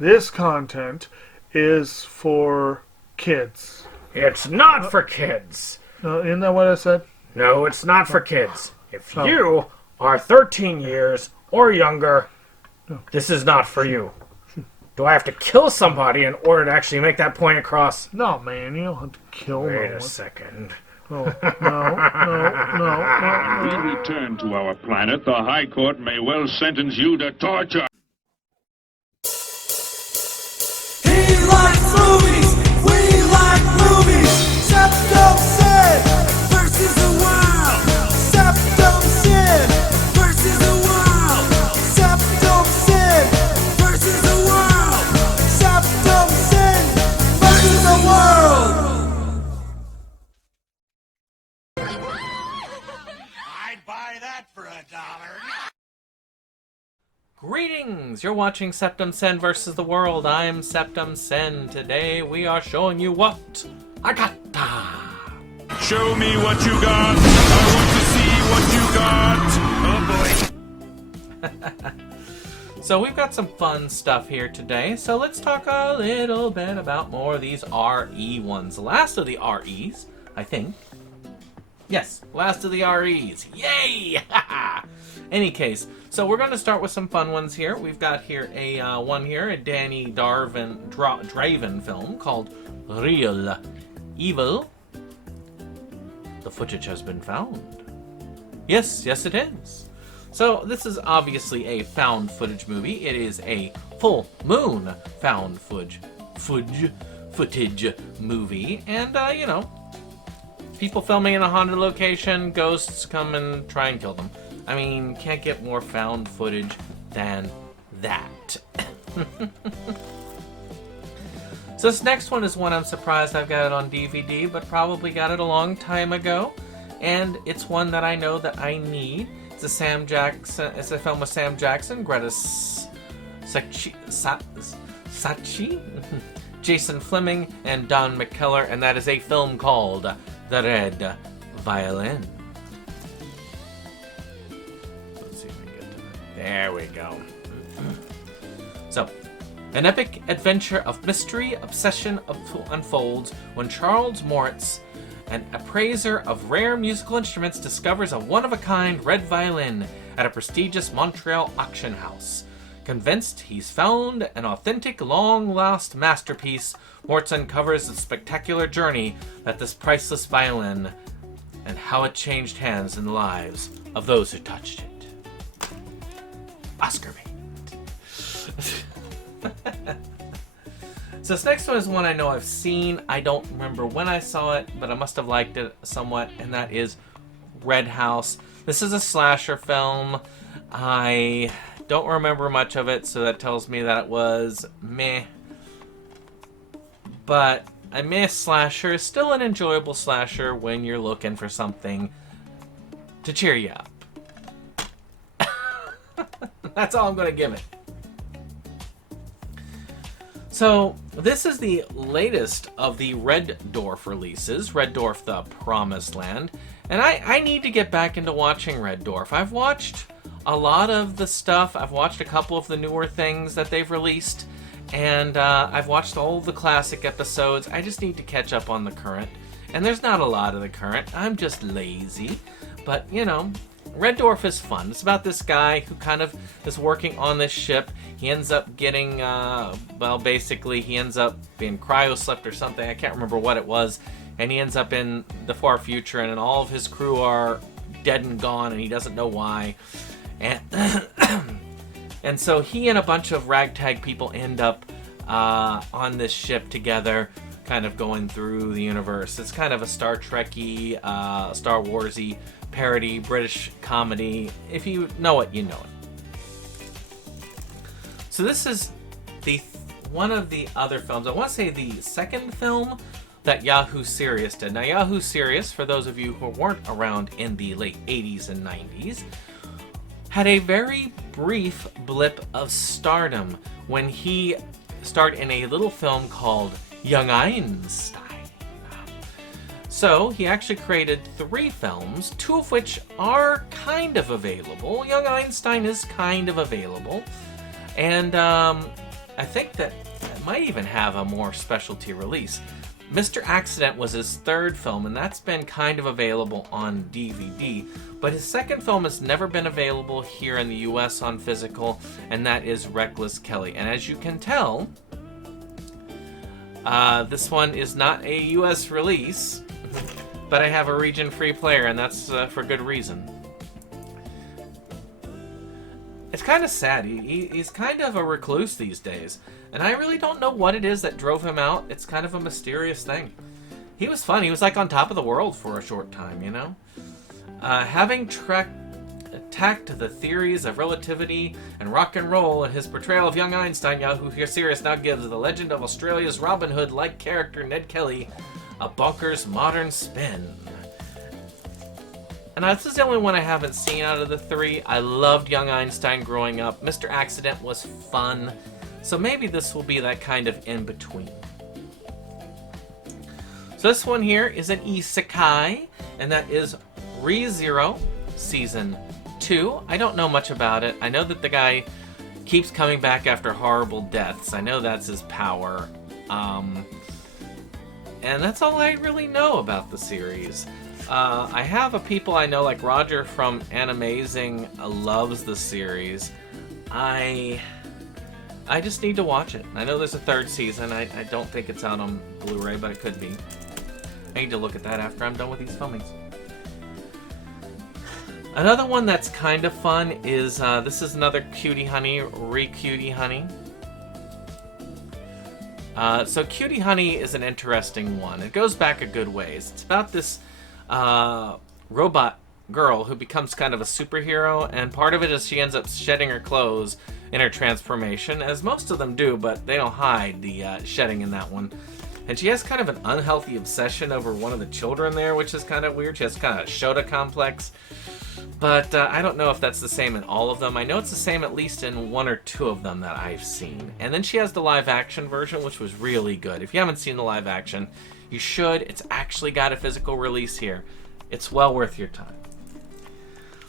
This content is for kids. It's not for kids. Isn't that what I said? No, it's not for kids. If you are 13 years or younger, this is not for you. Do I have to kill somebody in order to actually make that point across? No, man, you don't have to kill no one. Wait a second. Oh, no. We return to our planet. The High Court may well sentence you to torture. He likes movies, we like movies. SeptumSin versus the world. SeptumSin versus the world. SeptumSin versus the world. SeptumSin versus the world. I'd buy that for $1. Greetings! You're watching SeptumSin versus the world. I'm SeptumSin. Today we are showing you what I got. Show me what you got. I want to see what you got. Oh boy. So we've got some fun stuff here today. So let's talk a little bit about more of these RE ones. The last of the REs, I think. Yes, last of the REs. Yay! Any case, so we're going to start with some fun ones here. We've got here a Danny Draven film called Real Evil. The footage has been found. Yes, it is. So this is obviously a found footage movie. It is a full moon found footage movie, and people filming in a haunted location, ghosts come and try and kill them. I mean, can't get more found footage than that. So this next one is one I'm surprised I've got it on DVD, but probably got it a long time ago. And it's one that I know that I need. It's a film with Sam Jackson, Greta Sachi, Jason Fleming, and Don McKellar, and that is a film called The Red Violin. Let's see if we can get to that. There we go. So, an epic adventure of mystery, obsession unfolds when Charles Moritz, an appraiser of rare musical instruments, discovers a one-of-a-kind red violin at a prestigious Montreal auction house. Convinced he's found an authentic, long-lost masterpiece, Moritz uncovers the spectacular journey that this priceless violin and how it changed hands in the lives of those who touched it. Oscar bait. So this next one is one I know I've seen. I don't remember when I saw it, but I must have liked it somewhat, and that is Red House. This is a slasher film. I don't remember much of it, so that tells me that it was meh. But a meh slasher is still an enjoyable slasher when you're looking for something to cheer you up. That's all I'm going to give it. So, this is the latest of the Red Dwarf releases, Red Dwarf The Promised Land, and I need to get back into watching Red Dwarf. I've watched a lot of the stuff, I've watched a couple of the newer things that they've released, and I've watched all of the classic episodes. I just need to catch up on the current, and there's not a lot of the current. I'm just lazy, but Red Dwarf is fun. It's about this guy who kind of is working on this ship. He ends up getting, basically he ends up being cryoslept or something. I can't remember what it was. And he ends up in the far future, and all of his crew are dead and gone, and he doesn't know why. And, and so he and a bunch of ragtag people end up on this ship together, kind of going through the universe. It's kind of a Star Trek-y, Star Wars-y parody, British comedy. If you know it, you know it. So this is one of the other films. I want to say the second film that Yahoo Serious did. Now, Yahoo Serious, for those of you who weren't around in the late 80s and 90s, had a very brief blip of stardom when he starred in a little film called Young Einstein. So, he actually created 3 films, 2 of which are kind of available. Young Einstein is kind of available. And I think that it might even have a more specialty release. Mr. Accident was his third film, and that's been kind of available on DVD. But his second film has never been available here in the US on physical, and that is Reckless Kelly. And as you can tell, this one is not a US release, but I have a region-free player, and that's for good reason. It's kind of sad. He's kind of a recluse these days, and I really don't know what it is that drove him out. It's kind of a mysterious thing. He was fun. He was like on top of the world for a short time, you know? Having attacked the theories of relativity and rock and roll in his portrayal of young Einstein, Yahoo Serious now gives the legend of Australia's Robin Hood-like character Ned Kelly a bonkers modern spin. And this is the only one I haven't seen out of the three. I loved Young Einstein growing up. Mr. Accident was fun. So maybe this will be that kind of in-between. So this one here is an isekai, and that is ReZero Season 2. I don't know much about it. I know that the guy keeps coming back after horrible deaths. I know that's his power. And that's all I really know about the series. I have a people I know, like Roger from Animazing, loves the series. I just need to watch it. I know there's a third season. I don't think it's out on Blu-ray, but it could be. I need to look at that after I'm done with these filmings. Another one that's kind of fun is, this is another Cutie Honey, Re-Cutie Honey. So Cutie Honey is an interesting one. It goes back a good ways. It's about this robot girl who becomes kind of a superhero, and part of it is she ends up shedding her clothes in her transformation, as most of them do, but they don't hide the shedding in that one. And she has kind of an unhealthy obsession over one of the children there, which is kind of weird. She has kind of a Shota complex. But I don't know if that's the same in all of them. I know it's the same at least in one or two of them that I've seen. And then she has the live action version, which was really good. If you haven't seen the live action, you should. It's actually got a physical release here. It's well worth your time.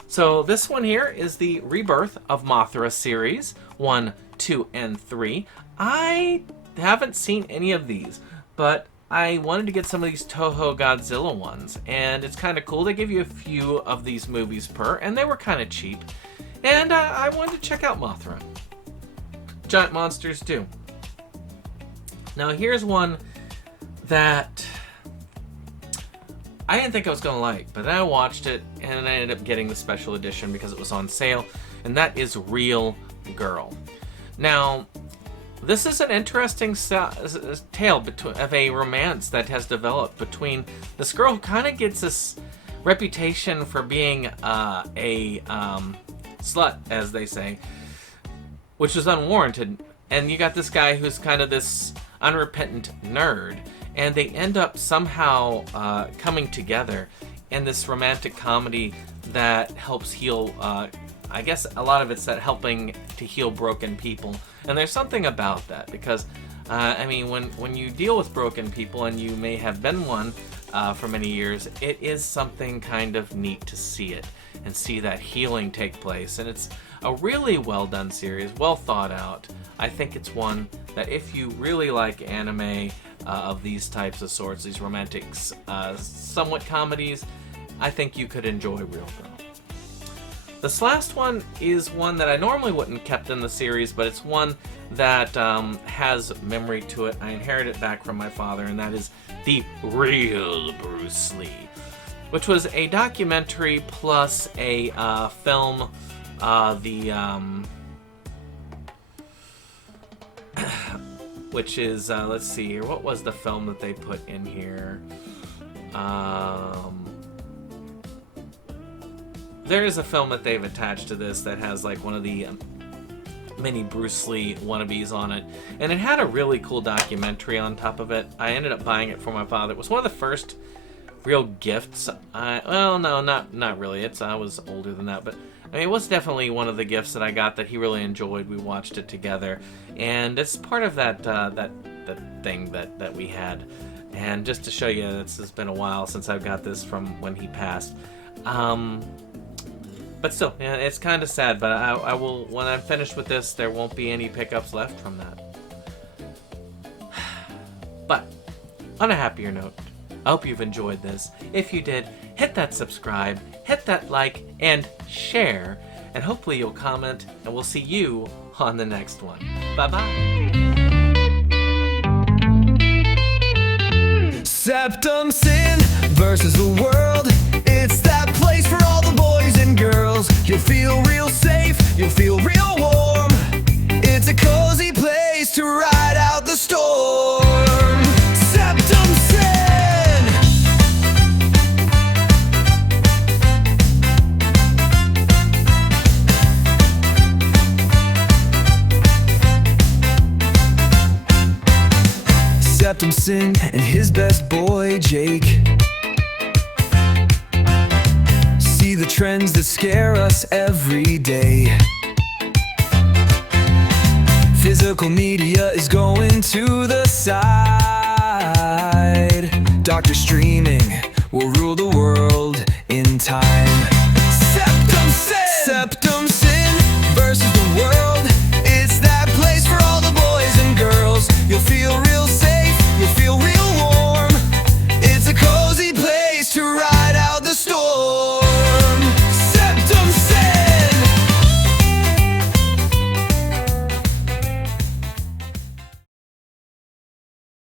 So this one here is the Rebirth of Mothra series, 1, 2, and 3. I haven't seen any of these, but I wanted to get some of these Toho Godzilla ones, and it's kind of cool. They give you a few of these movies per, and they were kind of cheap. And I wanted to check out Mothra. Giant monsters do. Now here's one that I didn't think I was going to like, but then I watched it, and I ended up getting the special edition because it was on sale, and that is Real Girl. Now, this is an interesting tale of a romance that has developed between this girl who kind of gets this reputation for being a slut, as they say, which is unwarranted. And you got this guy who's kind of this unrepentant nerd, and they end up somehow coming together in this romantic comedy that helps heal. I guess a lot of it's that helping to heal broken people. And there's something about that because, I mean, when you deal with broken people, and you may have been one for many years, it is something kind of neat to see it and see that healing take place. And it's a really well done series, well thought out. I think it's one that if you really like anime of these types of sorts, these romantic, somewhat comedies, I think you could enjoy Real Girl. This last one is one that I normally wouldn't have kept in the series, but it's one that has memory to it. I inherited it back from my father, and that is The Real Bruce Lee, which was a documentary plus a film, which is, let's see here, what was the film that they put in here? There is a film that they've attached to this that has like one of the mini Bruce Lee wannabes on it, and it had a really cool documentary on top of it. I ended up buying it for my father. It was one of the first real gifts. Well, no, not really. I was older than that, but I mean, it was definitely one of the gifts that I got that he really enjoyed. We watched it together, and it's part of that thing that we had. And just to show you, this has been a while since I've got this from when he passed. But still, yeah, it's kind of sad, but I will, when I'm finished with this, there won't be any pickups left from that. on a happier note, I hope you've enjoyed this. If you did, hit that subscribe, hit that like, and share, and hopefully you'll comment, and we'll see you on the next one. Bye-bye. SeptumSin versus the world. It's that place for all the boys and girls. You'll feel real safe, you'll feel real warm. It's a cozy place to ride out the storm. SeptumSin. SeptumSin and his best boy Jake see the trends that scare us every day. Physical media is going to the side. Doctor streaming will rule the world in time.